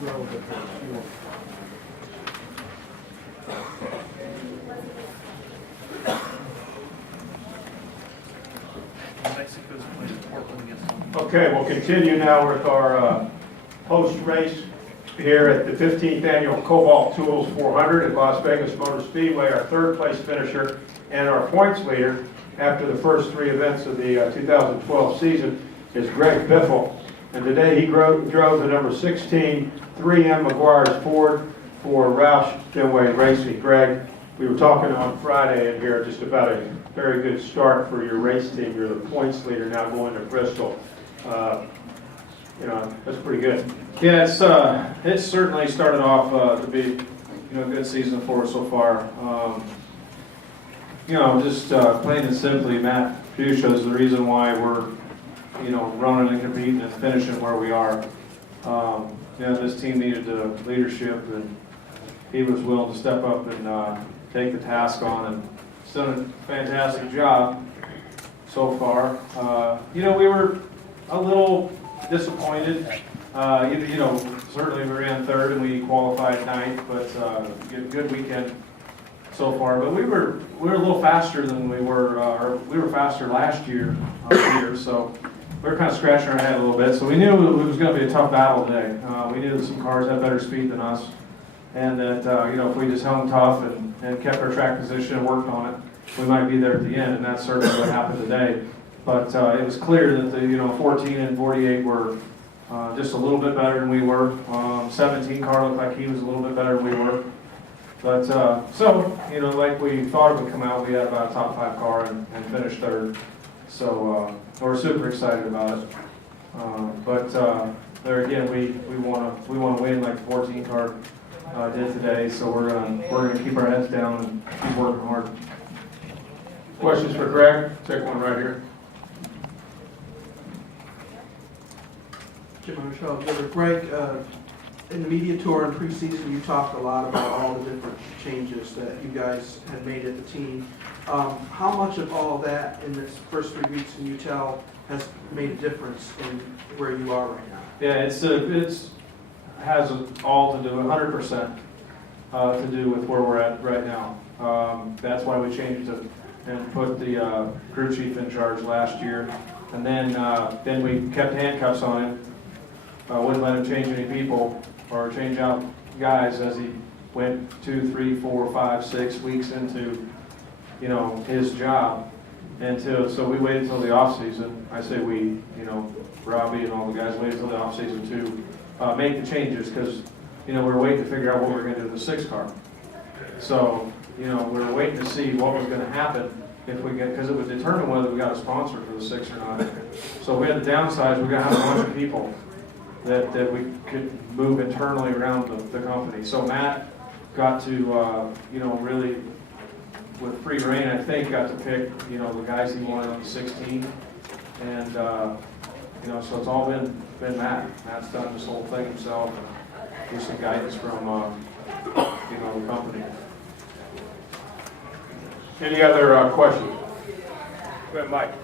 Mexico's playing Portland against them. Okay, we'll continue now with our post-race here at the 15th Annual Cobalt Tools 400 at Las Vegas Motor Speedway. Our third place finisher and our points leader after the first three events of the 2012 season is Greg Biffle. And today he drove the number 16 3M McGuire's Ford for Roush Fenway Racing. Greg, we were talking on Friday in here just about a very good start for your race team. You're the points leader now going to Bristol. That's pretty good. Yeah, it's certainly started off to be a good season for us so far. Just plain and simply, Matt Fuchsia is the reason why we're running and competing and finishing where we are. This team needed the leadership, and he was willing to step up and take the task on, and he's done a fantastic job so far. We were a little disappointed. Certainly we ran third and we qualified ninth, but good weekend so far. But we were a little faster than we were. We were faster last year, so we were kind of scratching our head a little bit. So we knew it was going to be a tough battle today. We knew that some cars had better speed than us, and that if we just hung tough and kept our track position and worked on it, we might be there at the end. And that's certainly what happened today. But it was clear that the 14 and 48 were just a little bit better than we were. 17 car looked like he was a little bit better than we were. But like we thought it would come out, we had about a top 5 car and finished third. So we're super excited about it. But there again, we want to win like the 14 car did today. So we're gonna keep our heads down and keep working hard. Questions for Greg? Take one right here. Greg, in the media tour and preseason, you talked a lot about all the different changes that you guys had made at the team. How much of all of that in this first 3 weeks can you tell has made a difference in where you are right now? Yeah, it's has all to do 100% to do with where we're at right now. That's why we changed it and put the crew chief in charge last year, and then we kept handcuffs on him. Wouldn't let him change any people or change out guys as he went 2, 3, 4, 5, 6 weeks into his job. So we waited until the off season. I say we, Robbie and all the guys waited until the off season to make the changes, because we were waiting to figure out what we were going to do with the 6 car. So we were waiting to see what was going to happen if we get, because it would determine whether we got a sponsor for the 6 or not. So we had the downsides. We're going to have a bunch of people that we could move internally around the company. So Matt got to, really, with free reign, I think, got to pick, the guys he wanted on the 16. And, so it's all been Matt. Matt's done this whole thing himself, and with some guidance from, the company. Any other questions? Go ahead, Mike.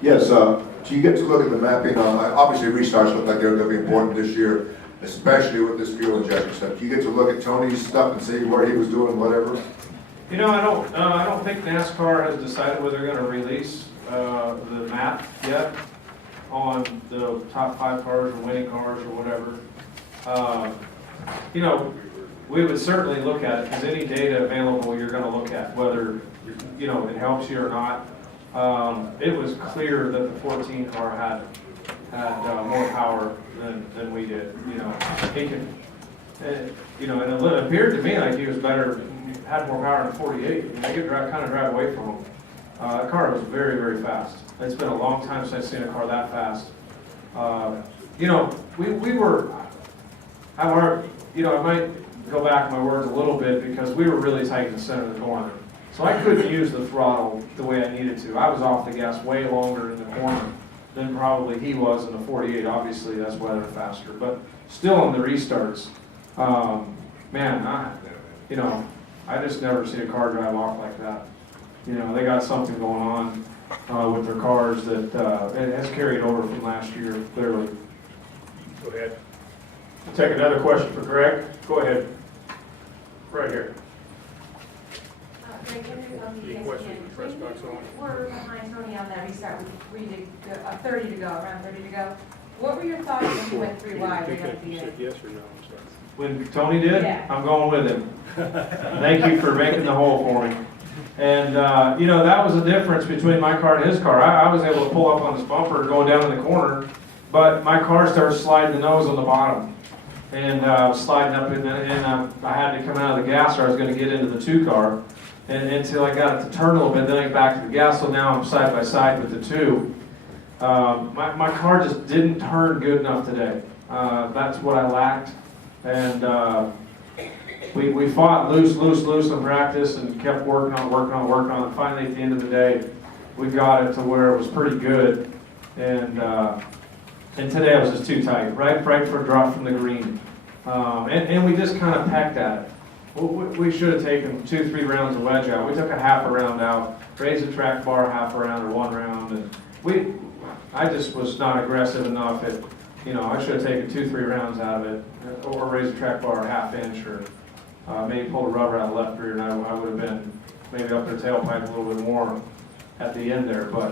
Yes, so you get to look at the mapping. Obviously, restarts look like they're going to be important this year, especially with this fuel injection stuff. Do you get to look at Tony's stuff and see where he was doing whatever? I don't think NASCAR has decided whether they're going to release the map yet on the top 5 cars or winning cars or whatever. We would certainly look at it, because any data available you're going to look at, whether it helps you or not. It was clear that the 14 car had more power than we did. He can, and it appeared to me like he was better, had more power than 48. They could kind of drive away from him. The car was very, very fast. It's been a long time since I've seen a car that fast. We were, I might go back my words a little bit, because we were really tight in the center of the corner. So I couldn't use the throttle the way I needed to. I was off the gas way longer in the corner than probably he was in the 48. Obviously, that's why they're faster. But still on the restarts, I just never see a car drive off like that. They got something going on with their cars that it has carried over from last year, clearly. ahead. We'll take another question for Greg. Go ahead. Right here. Greg Henry on the Any questions for press box on? We're behind Tony on that restart with 30 to go, around 30 to go. What were your thoughts when he went 3 wide right up the end? Yes or no? I'm sorry. When Tony did, Yeah. I'm going with him. Thank you for making the hole for me. And, you know, that was the difference between my car and his car. I was able to pull up on this bumper going down in the corner, but my car started sliding the nose on the bottom. And sliding up, and I had to come out of the gas, or I was going to get into the 2 car. And until I got it to turn a little bit, then I get back to the gas, so now I'm side by side with the 2. My car just didn't turn good enough today. That's what I lacked. And we fought loose in practice and kept working on it. And finally, at the end of the day, we got it to where it was pretty good. And today I was just too tight, right for a drop from the green. And we just kind of pecked at it. We should have taken 2-3 rounds of wedge out. We took a half a round out, raised the track bar half a round or 1 round, and I just was not aggressive enough. I should have taken 2-3 rounds out of it, or raised the track bar a half inch, or maybe pulled a rubber out of the left rear, and I would have been maybe up their tailpipe a little bit more at the end there. But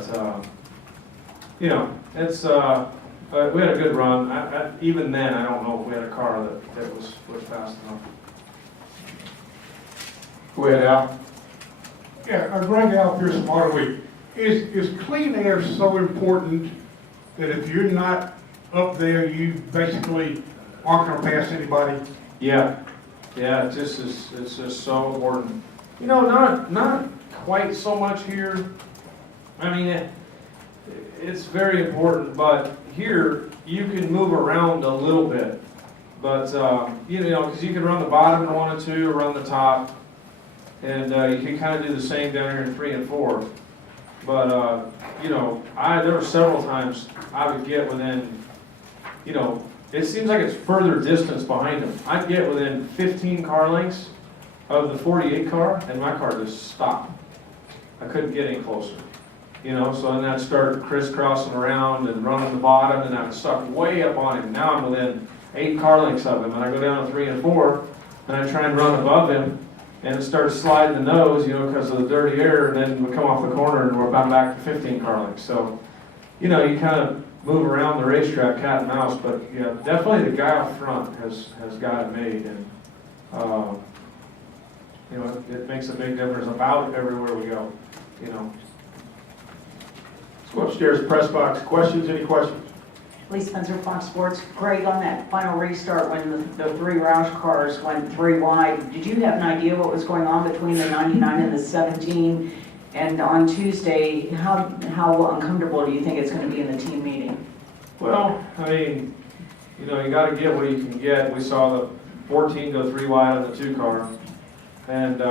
it's we had a good run. Even then, I don't know if we had a car that was fast enough. Go ahead, Al. Yeah, Greg Al Pierce from Auto Week. Is clean air so important that if you're not up there, you basically aren't going to pass anybody? Yeah, it's just so important. Not quite so much here. I mean, it's very important, but here you can move around a little bit. But because you can run the bottom in 1 and 2, or run the top, and you can kind of do the same down here in 3 and 4. But there were several times I would get within, it seems like it's further distance behind them. I'd get within 15 car lengths of the 48 car, and my car just stopped. I couldn't get any closer. So then I'd start crisscrossing around and running the bottom, and I was stuck way up on him. Now I'm within 8 car lengths of him, and I go down to 3 and 4, and I try and run above him, and it starts sliding the nose, because of the dirty air, and then we come off the corner, and we're about back to 15 car lengths. So, you kind of move around the racetrack cat and mouse, but yeah, definitely the guy up front has got it made, and it makes a big difference about everywhere we go. Let's go upstairs, press box. Questions? Any questions? Lee Spencer, Fox Sports. Greg, on that final restart when the 3 Roush cars went 3 wide, did you have an idea what was going on between the 99 and the 17? And on Tuesday, how uncomfortable do you think it's going to be in the team meeting? Well, I mean, you got to get what you can get. We saw the 14 go 3 wide on the 2 car. And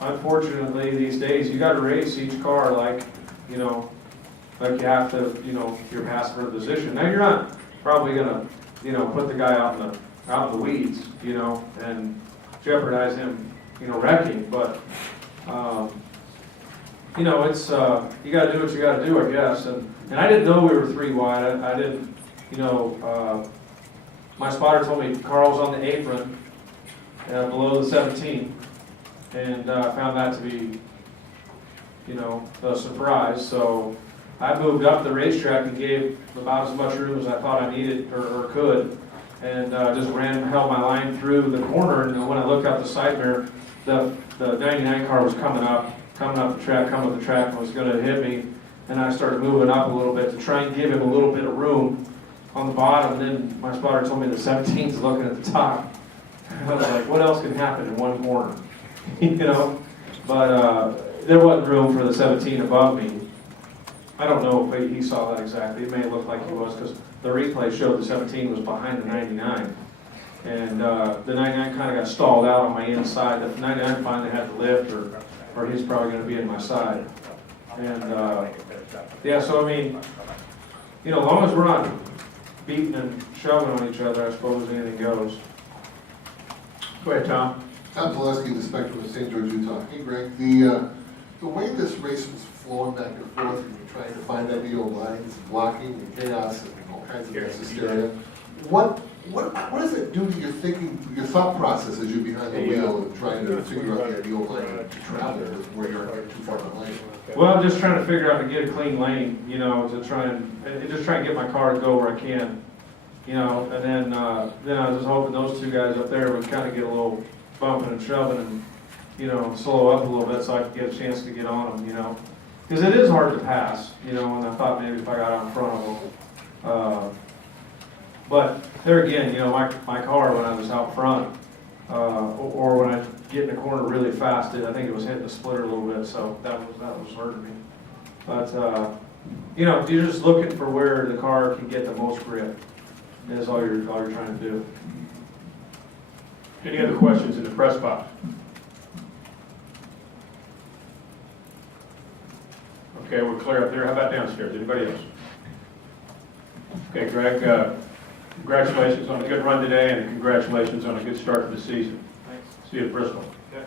unfortunately, these days, you got to race each car like you have to, your pass for the position. Now you're not probably gonna, put the guy out in the weeds, and jeopardize him, wrecking. But, it's you got to do what you got to do, I guess. And I didn't know we were 3 wide. I didn't, my spotter told me Carl's on the apron below the 17, and found that to be, a surprise. So I moved up the racetrack and gave about as much room as I thought I needed or could, and just held my line through the corner. And when I looked out the side mirror, the 99 car was coming up the track, and was going to hit me. And I started moving up a little bit to try and give him a little bit of room on the bottom. And then my spotter told me the 17's looking at the top. I was like, what else can happen in one corner? But there wasn't room for the 17 above me. I don't know if he saw that exactly. It may look like he was, because the replay showed the 17 was behind the 99. And the 99 kind of got stalled out on my inside. The 99 finally had to lift, or he's probably going to be in my side. And so I mean, as long as we're not beating and shoving on each other, I suppose anything goes. Go ahead, Tom. Tom Zaleski, the Spectrum of St. George, Utah. Hey, Greg, the way this race was flowing back and forth, and you're trying to find ideal lines, blocking, and chaos, and all kinds of hysteria, what does it do to your thinking, your thought process as you're behind the wheel and trying to figure out the ideal lane to travel with where you're too far behind? Well, I'm just trying to figure out to get a clean lane, you know, to try and just try and get my car to go where I can, you know, and then I was just hoping those two guys up there would kind of get a little bumping and shoving and, you know, slow up a little bit so I could get a chance to get on them, you know. Because it is hard to pass, you know, and I thought maybe if I got out in front of them. But there again, you know, my car when I was out front, or when I get in the corner really fast, I think it was hitting the splitter a little bit, so that was hurting me. But you know, you're just looking for where the car can get the most grip. That's all you're trying to do. Any other questions in the press box? Okay, we're clear up there. How about downstairs? Anybody else? Okay, Greg, congratulations on a good run today, and congratulations on a good start to the season. Thanks. See you at Bristol. Okay.